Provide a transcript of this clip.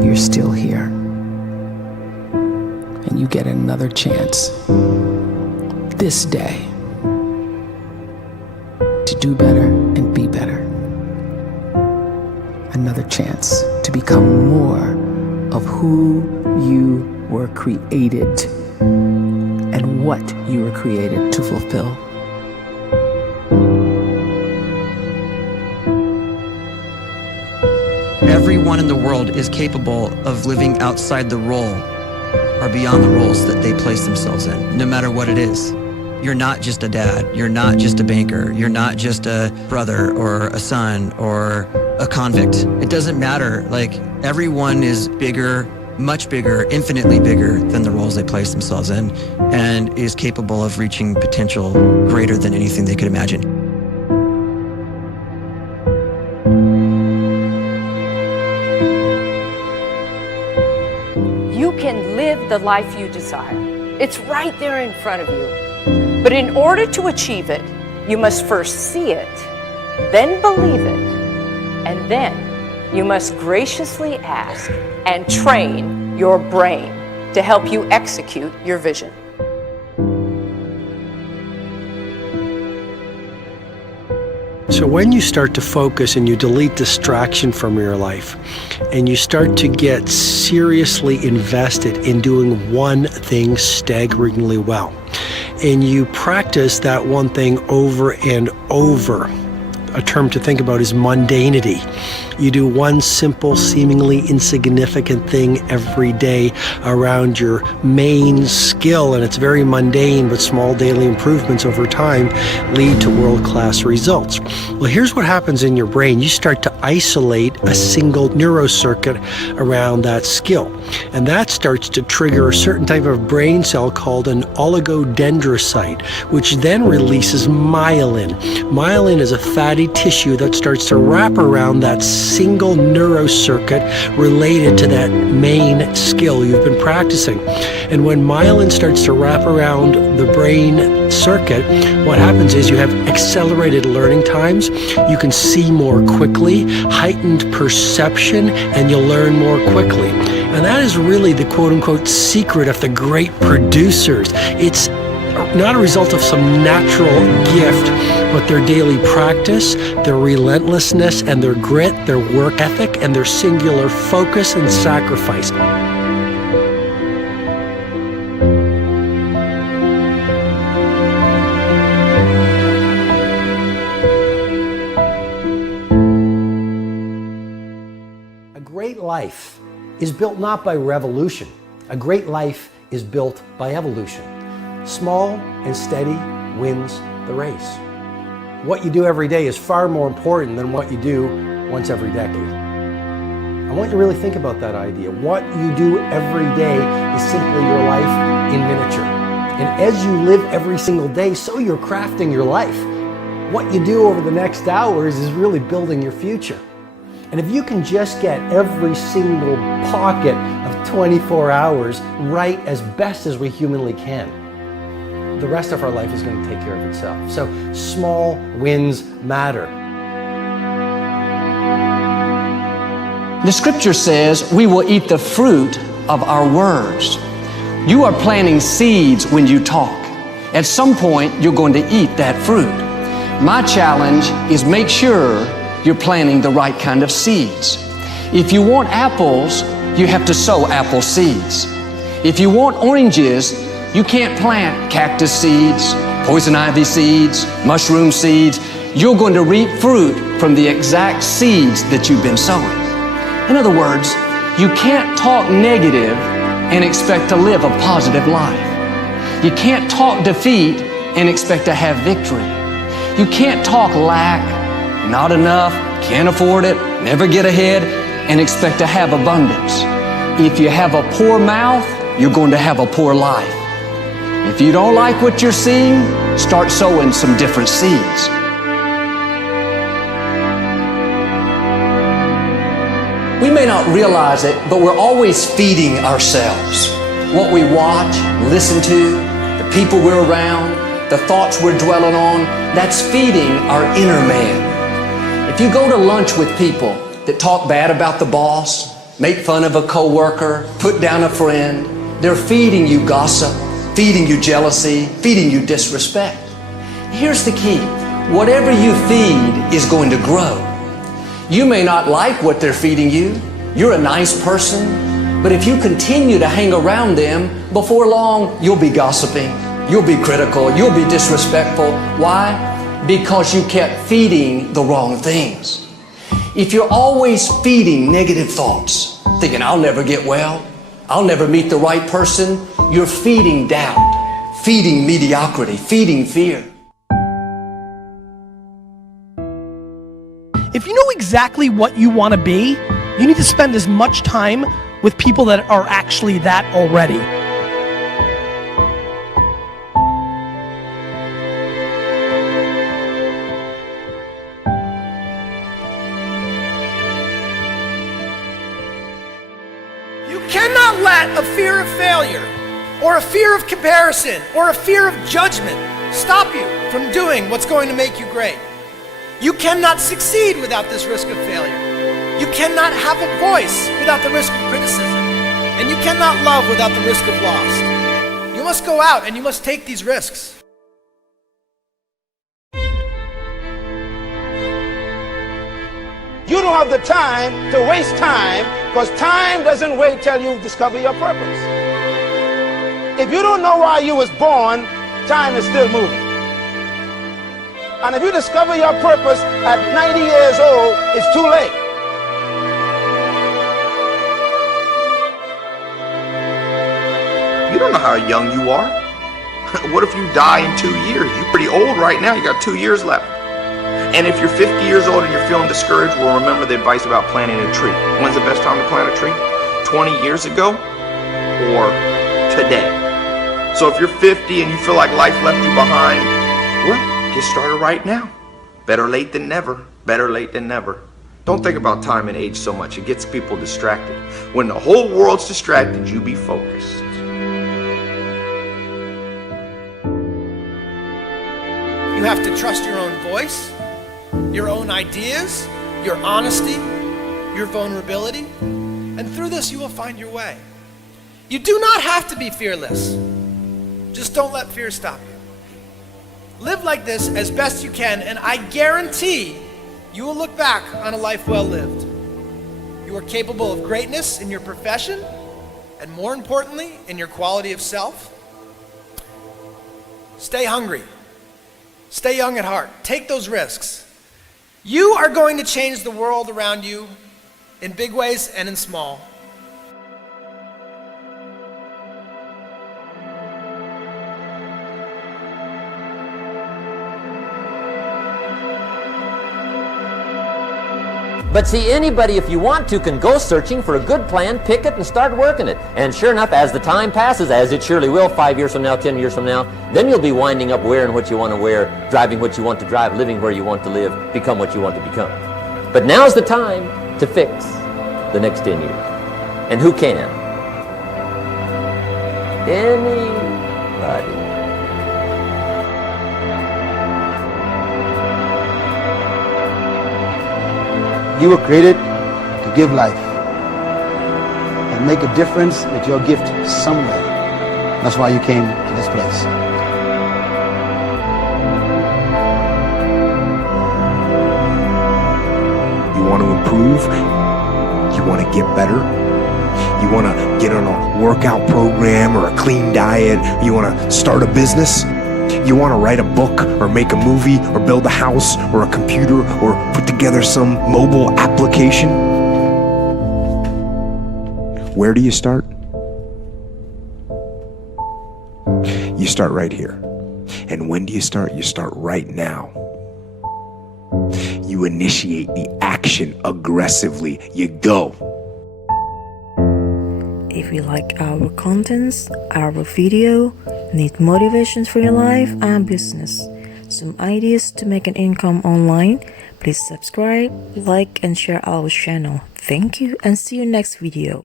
you're still here. And you get another chance this day to do better and be better. Another chance to become more of who you were created and what you were created to fulfill. Everyone in the world is capable of living outside the role or beyond the roles that they place themselves in, no matter what it is. You're not just a dad, you're not just a banker, you're not just a brother or a son or a convict. It doesn't matter. Like, everyone is bigger, much bigger, infinitely bigger than the roles they place themselves in, and is capable of reaching potential greater than anything they could imagine. You can live the life you desire. It's right there in front of you. But in order to achieve it, you must first see it, then believe it, and then you must graciously ask and train your brain to help you execute your vision. So when you start to focus and you delete distraction from your life, and you start to get seriously invested in doing one thing staggeringly well, and you practice that one thing over and over, a term to think about is mundanity. You do one simple, seemingly insignificant thing every day around your main skill, and it's very mundane, but small daily improvements over time lead to world-class results. Well, here's what happens in your brain. You start to isolate a single neurocircuit around that skill, and that starts to trigger a certain type of brain cell called an oligodendrocyte, which then releases myelin. Myelin is a fatty tissue that starts to wrap around that single neurocircuit related to that main skill you've been practicing. And when myelin starts to wrap around the brain circuit, what happens is you have accelerated learning times, you can see more quickly, heightened perception, and you'll learn more quickly. And that is really the quote-unquote secret of the great producers. It's not a result of some natural gift, but their daily practice, their relentlessness and their grit, their work ethic, and their singular focus and sacrifice. A great life is built not by revolution. A great life is built by evolution. Small and steady wins the race. What you do every day is far more important than what you do once every decade. I want you to really think about that idea. What you do every day is simply your life in miniature. And as you live every single day, so you're crafting your life. What you do over the next hours is really building your future. And if you can just get every single pocket of 24 hours right as best as we humanly can, the rest of our life is going to take care of itself. So small wins matter. The scripture says we will eat the fruit of our words. You are planting seeds when you talk. At some point, you're going to eat that fruit. My challenge is make sure you're planting the right kind of seeds. If you want apples, you have to sow apple seeds. If you want oranges, you can't plant cactus seeds, poison ivy seeds, mushroom seeds. You're going to reap fruit from the exact seeds that you've been sowing. In other words, you can't talk negative and expect to live a positive life. You can't talk defeat and expect to have victory. You can't talk lack, not enough, can't afford it, never get ahead, and expect to have abundance. If you have a poor mouth, you're going to have a poor life. If you don't like what you're seeing, start sowing some different seeds. We may not realize it, but we're always feeding ourselves. What we watch, listen to, the people we're around, the thoughts we're dwelling on, that's feeding our inner man. If you go to lunch with people that talk bad about the boss, make fun of a coworker, put down a friend. They're feeding you gossip, feeding you jealousy, feeding you disrespect. Here's the key. Whatever you feed is going to grow. You may not like what they're feeding you. You're a nice person. But if you continue to hang around them, before long, you'll be gossiping. You'll be critical. You'll be disrespectful. Why? Because you kept feeding the wrong things. If you're always feeding negative thoughts, thinking, I'll never get well, I'll never meet the right person, you're feeding doubt, feeding mediocrity, feeding fear. If you know exactly what you want to be, you need to spend as much time with people that are actually that already. You cannot let a fear of failure, or a fear of comparison, or a fear of judgment stop you from doing what's going to make you great. You cannot succeed without this risk of failure. You cannot have a voice without the risk of criticism. And you cannot love without the risk of loss. You must go out and you must take these risks. You don't have the time to waste time, because time doesn't wait till you discover your purpose. If you don't know why you was born, time is still moving. And if you discover your purpose at 90 years old, it's too late. You don't know how young you are. What if you die in 2 years? You're pretty old right now. You got 2 years left. And if you're 50 years old and you're feeling discouraged, well, remember the advice about planting a tree. When's the best time to plant a tree? 20 years ago or today? So if you're 50 and you feel like life left you behind, well, get started right now. Better late than never. Better late than never. Don't think about time and age so much. It gets people distracted. When the whole world's distracted, you be focused. You have to trust your own voice, your own ideas, your honesty, your vulnerability, and through this you will find your way. You do not have to be fearless. Just don't let fear stop you. Live like this as best you can, and I guarantee you will look back on a life well lived. You are capable of greatness in your profession, and more importantly, in your quality of self. Stay hungry. Stay young at heart. Take those risks. You are going to change the world around you in big ways and in small. But see, anybody, if you want to, can go searching for a good plan, pick it, and start working it. And sure enough, as the time passes, as it surely will, 5 years from now, 10 years from now, then you'll be winding up wearing what you want to wear, driving what you want to drive, living where you want to live, become what you want to become. But now's the time to fix the next 10 years. And who can? Anybody. You were created to give life and make a difference with your gift somewhere. That's why you came to this place. You want to improve? You want to get better? You want to get on a workout program or a clean diet? You want to start a business? You want to write a book or make a movie or build a house or a computer or put together some mobile application? Where do you start? You start right here. And when do you start? You start right now. You initiate the action aggressively. You go. If you like our contents, our video, need motivations for your life and business, some ideas to make an income online, please subscribe, like, and share our channel. Thank you and see you next video.